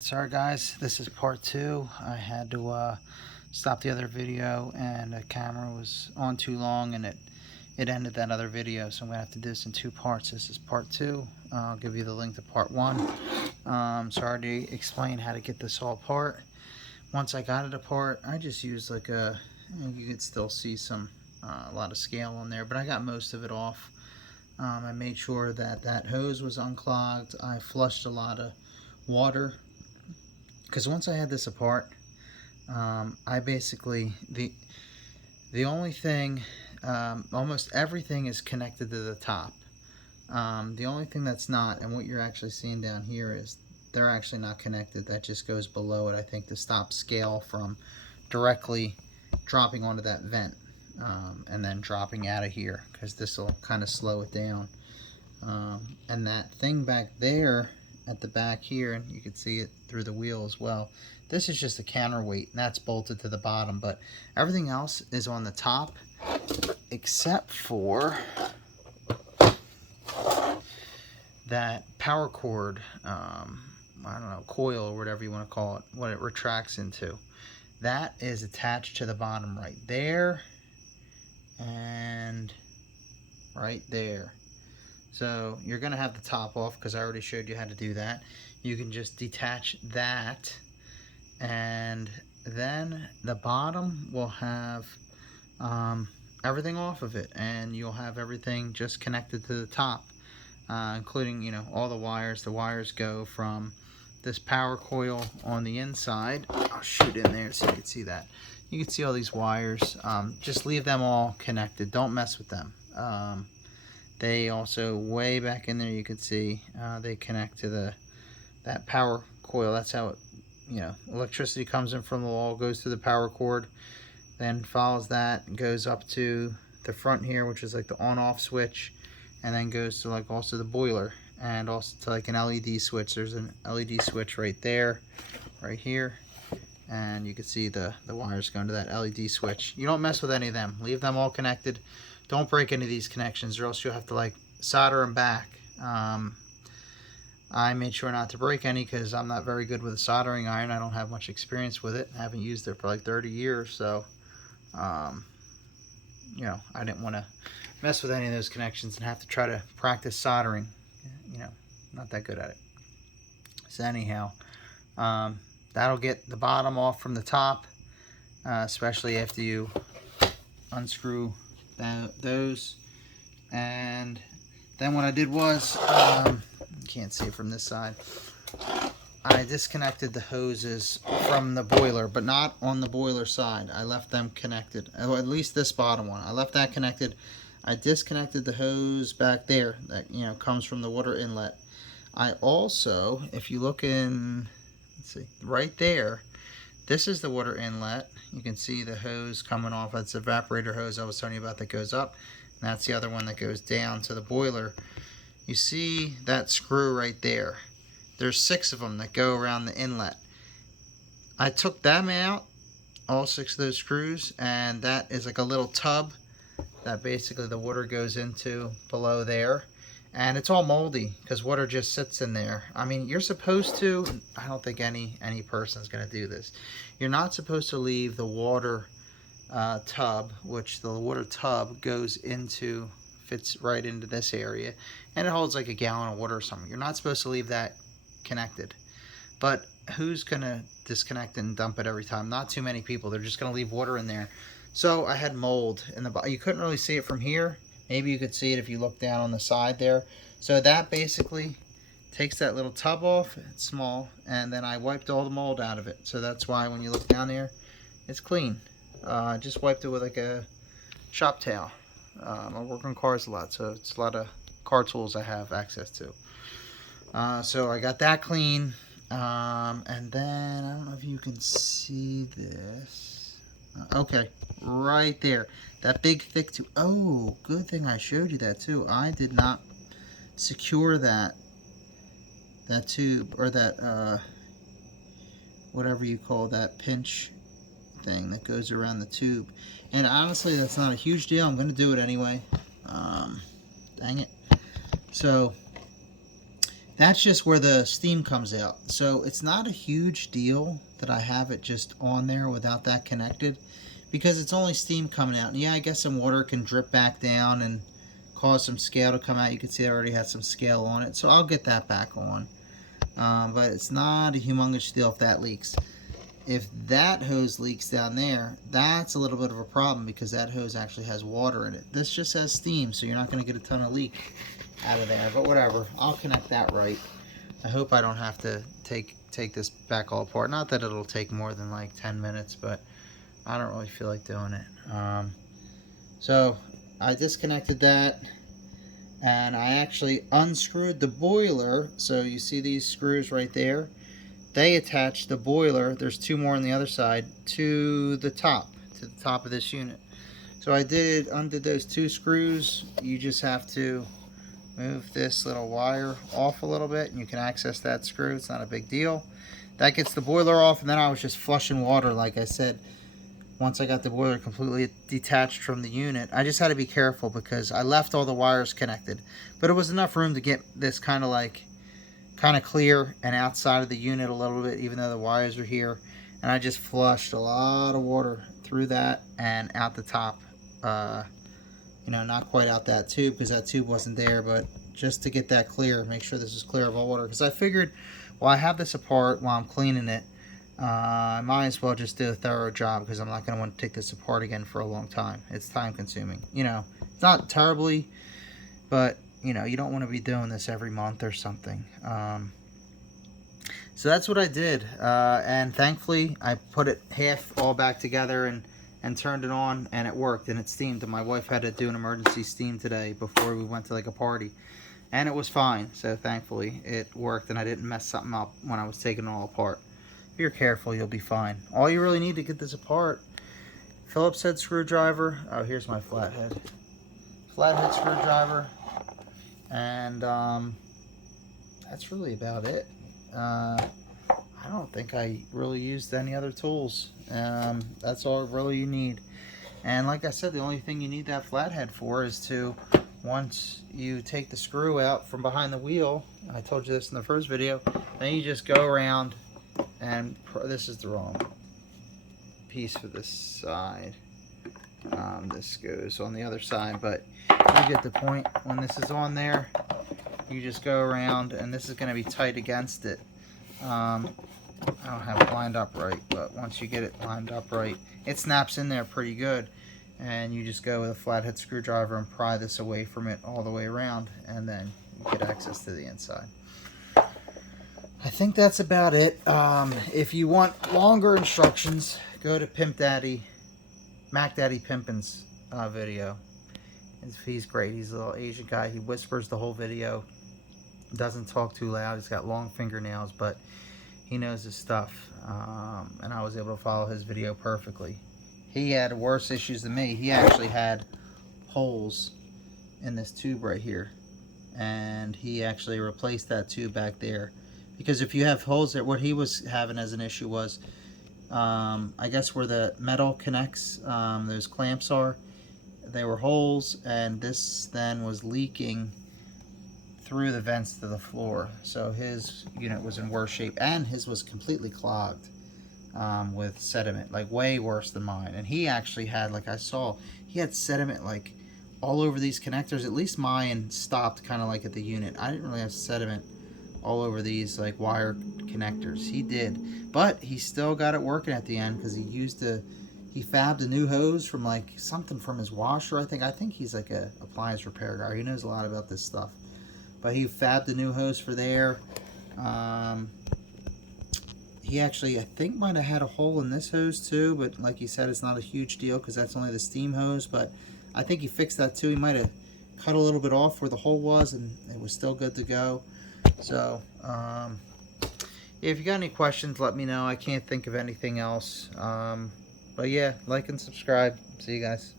Sorry guys, this is part two. I had to stop the other video and the camera was on too long and it ended that other video, so I'm gonna have to do this in two parts. This is part two. I'll give you the link to part one. So I already explained how to get this all apart. Once I got it apart, I just used like you could still see a lot of scale on there, but I got most of it off. I made sure that that hose was unclogged. I flushed a lot of water, because once I had this apart, I basically, the only thing, almost everything is connected to the top. The only thing that's not, and what you're actually seeing down here, is they're actually not connected. That just goes below it, I think, to stop scale from directly dropping onto that vent, and then dropping out of here, because this will kind of slow it down. And that thing back there at the back here, and you can see it through the wheel as well, this is just a counterweight and that's bolted to the bottom, but everything else is on the top except for that power cord, I don't know, coil or whatever you want to call it, what it retracts into. That is attached to the bottom right there and right there. So you're going to have the top off because I already showed you how to do that. You can just detach that, and then the bottom will have everything off of it, and you'll have everything just connected to the top, including, you know, all the wires. The wires go from this power coil on the inside. I'll shoot in there so you can see that. You can see all these wires. Just leave them all connected. Don't mess with them. They also, way back in there, you can see they connect to that power coil. That's how it, you know, electricity comes in from the wall, goes through the power cord, then follows that, goes up to the front here, which is like the on-off switch, and then goes to like also the boiler, and also to like an LED switch. There's an LED switch right there, right here, and you can see the wires going to that LED switch. You don't mess with any of them. Leave them all connected. Don't break any of these connections, or else you'll have to like solder them back. I made sure not to break any because I'm not very good with a soldering iron. I don't have much experience with it. I haven't used it for like 30 years, so you know, I didn't want to mess with any of those connections and have to try to practice soldering. You know, not that good at it. So anyhow, that'll get the bottom off from the top, especially after you unscrew those. And then what I did was, you can't see it from this side, I disconnected the hoses from the boiler, but not on the boiler side. I left them connected, or at least this bottom one. I left that connected. I disconnected the hose back there that, you know, comes from the water inlet. I also, if you look in, let's see, right there, this is the water inlet. You can see the hose coming off. That's the evaporator hose I was telling you about that goes up. And that's the other one that goes down to the boiler. You see that screw right there. There's 6 of them that go around the inlet. I took them out, all 6 of those screws, and that is like a little tub that basically the water goes into below there. And it's all moldy because water just sits in there. I mean, you're supposed to, I don't think any person's going to do this. You're not supposed to leave the water tub, which the water tub goes into, fits right into this area, and it holds like a gallon of water or something. You're not supposed to leave that connected. But who's going to disconnect and dump it every time? Not too many people. They're just going to leave water in there. So I had mold in the bottom. You couldn't really see it from here. Maybe you could see it if you look down on the side there. So that basically takes that little tub off. It's small. And then I wiped all the mold out of it. So that's why when you look down there, it's clean. I just wiped it with like a shop towel. I work on cars a lot, so it's a lot of car tools I have access to. So I got that clean. And then, I don't know if you can see this. Okay, right there. That big thick tube. Oh, good thing I showed you that too. I did not secure that tube, or that whatever you call that pinch thing that goes around the tube. And honestly, that's not a huge deal. I'm going to do it anyway. Dang it. So That's just where the steam comes out. So it's not a huge deal that I have it just on there without that connected, because it's only steam coming out. And yeah, I guess some water can drip back down and cause some scale to come out. You can see it already has some scale on it, so I'll get that back on. But it's not a humongous deal if that leaks. If that hose leaks down there, that's a little bit of a problem, because that hose actually has water in it. This just has steam, so you're not going to get a ton of leak out of there, but whatever, I'll connect that right. I hope I don't have to take this back all apart. Not that it'll take more than like 10 minutes, but I don't really feel like doing it. So I disconnected that, and I actually unscrewed the boiler. So you see these screws right there, they attach the boiler, there's two more on the other side, to the top of this unit. So I undid those two screws. You just have to move this little wire off a little bit and you can access that screw. It's not a big deal. That gets the boiler off, and then I was just flushing water, like I said. Once I got the boiler completely detached from the unit, I just had to be careful because I left all the wires connected, but it was enough room to get this kind of clear and outside of the unit a little bit, even though the wires are here. And I just flushed a lot of water through that and out the top. You know, not quite out that tube, because that tube wasn't there, but just to get that clear, make sure this is clear of all water. Because I figured, while I have this apart, while I'm cleaning it, I might as well just do a thorough job, because I'm not going to want to take this apart again for a long time. It's time consuming. You know, it's not terribly, but you know, you don't want to be doing this every month or something. So that's what I did, and thankfully I put it half all back together and turned it on, and it worked, and it steamed. And my wife had to do an emergency steam today before we went to like a party, and it was fine. So thankfully it worked, and I didn't mess something up when I was taking it all apart. If you're careful, you'll be fine. All you really need to get this apart, Phillips head screwdriver. Oh, here's my flathead screwdriver, and that's really about it. I don't think I really used any other tools. That's all really you need. And like I said, the only thing you need that flathead for is to, once you take the screw out from behind the wheel, I told you this in the first video, then you just go around, and this is the wrong piece for this side. This goes on the other side, but you get the point. When this is on there, you just go around, and this is going to be tight against it. I don't have it lined up right, but once you get it lined up right, it snaps in there pretty good, and you just go with a flathead screwdriver and pry this away from it all the way around, and then you get access to the inside. I think that's about it. If you want longer instructions, go to Mac Daddy Pimpin's video. He's great. He's a little Asian guy. He whispers the whole video. Doesn't talk too loud. He's got long fingernails, but he knows his stuff. And I was able to follow his video perfectly. He had worse issues than me. He actually had holes in this tube right here, and he actually replaced that tube back there. Because if you have holes there, what he was having as an issue was, I guess where the metal connects, those clamps are, they were holes, and this then was leaking through the vents to the floor. So his unit was in worse shape, and his was completely clogged with sediment, like way worse than mine. And he actually had, like I saw, he had sediment like all over these connectors. At least mine stopped kind of like at the unit. I didn't really have sediment all over these like wire connectors. He did, but he still got it working at the end, because he fabbed a new hose from like something from his washer. I think he's like a appliance repair guy. He knows a lot about this stuff. But he fabbed a new hose for there. He actually, I think, might have had a hole in this hose too, but like you said, it's not a huge deal because that's only the steam hose. But I think he fixed that too. He might have cut a little bit off where the hole was, and it was still good to go. So, yeah, if you got any questions, let me know. I can't think of anything else. But yeah, like and subscribe. See you guys.